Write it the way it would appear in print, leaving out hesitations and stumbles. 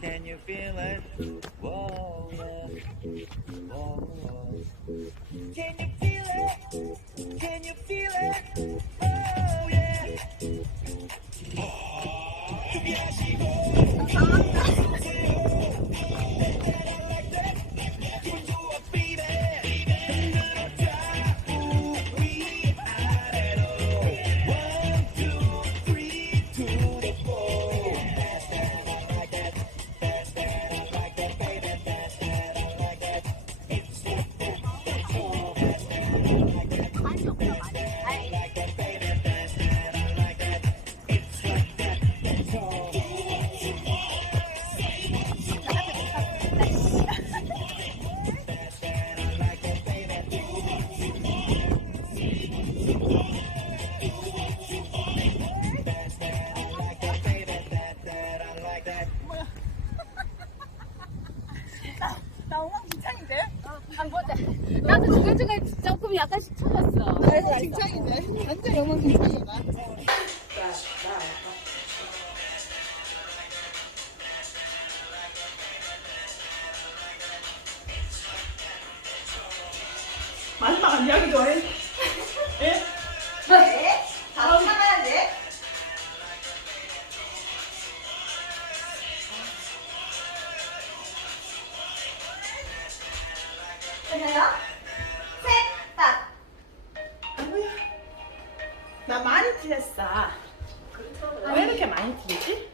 Can you feel it? Whoa, whoa, whoa. Can you feel it? Can you feel it? Oh yeah. 나 엉망진창인데? 한 번에 나도 중간중간에 조금 약간씩 쳐봤어. 엉망진창인데? 완전 엉망진창이다. 마지막 안 이야기 좋아해? 예? 네? 다음 나가야지. 됐나요? 셋, 딱. 아이고야. 나 많이 틀렸어. 왜 이렇게 많이 틀리지?